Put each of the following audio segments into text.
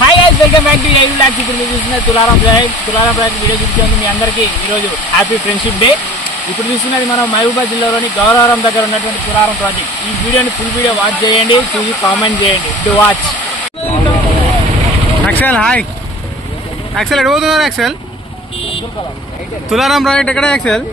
Hi guys, welcome back to 8 lakhs. ఇప్పుడు మీరు చూస్తున్న తులారాం ప్రాజెక్ట్ వీడియో చూపించాను మీ అందరికీ. ఈరోజు హ్యాపీ ఫ్రెండ్షిప్ డే. ఇప్పుడు చూస్తున్నది మనం మహబూబాబాద్ జిల్లాలోని గౌరవరం దగ్గర ఉన్నటువంటి తులారాం ప్రాజెక్ట్. ఈ వీడియోని ఫుల్ వీడియో వాచ్ చేయండి, చూసి కామెంట్ చేయండి. To watch. Axle hi axle ఎటు పోతున్నారు? యాక్సెల్ తులారాం ప్రాజెక్ట్ ఎక్కడ? యాక్సెల్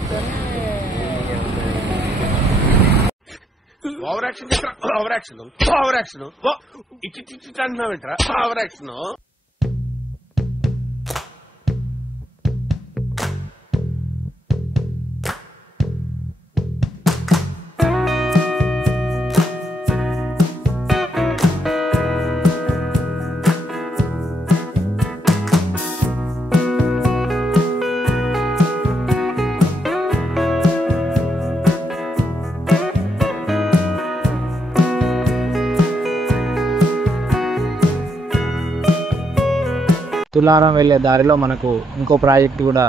తులారం వెళ్ళే దారిలో మనకు ఇంకో ప్రాజెక్ట్ కూడా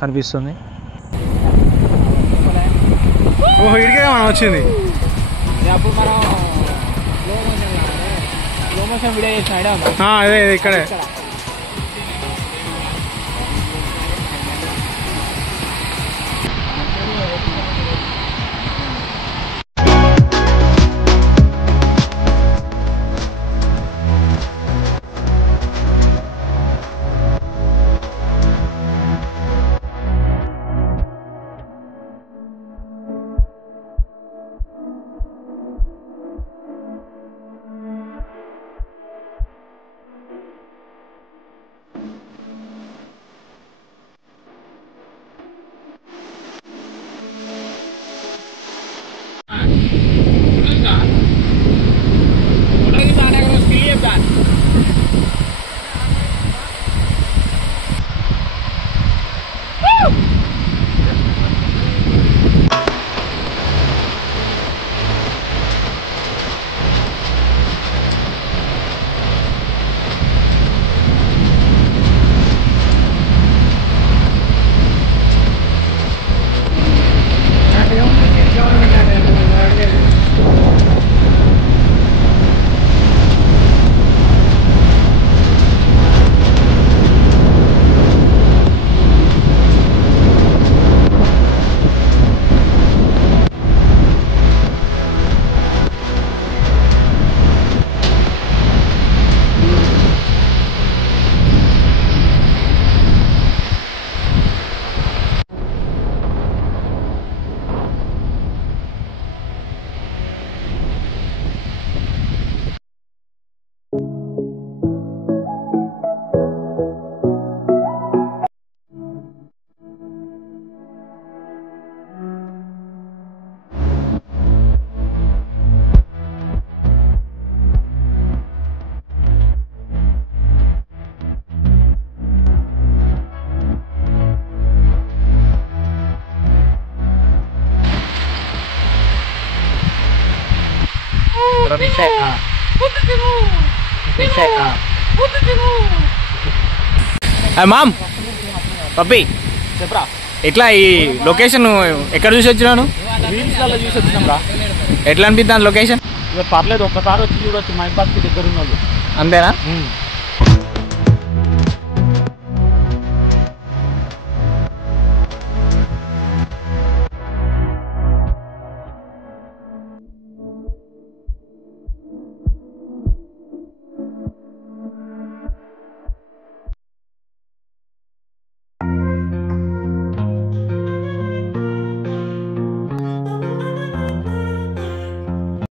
కనిపిస్తుంది. ఓహో, ఇడికే మనం వచ్చింది. అప్పుడు మనం స్లో మోషన్ వీడియో చేసిన అదే ఇక్కడే. మామ్ పప్పి చెప్పరా, ఎట్లా ఈ లొకేషన్ ఎక్కడ చూసి వచ్చినాను? రీల్స్లలో చూసి వచ్చినాం రా. ఎట్లా అనిపిస్తుంది లొకేషన్? పర్లేదు, ఒక్కసారి వచ్చి చూడొచ్చు. మహబూబాబాద్కి దగ్గర ఉన్న వాళ్ళు. అంతేనా?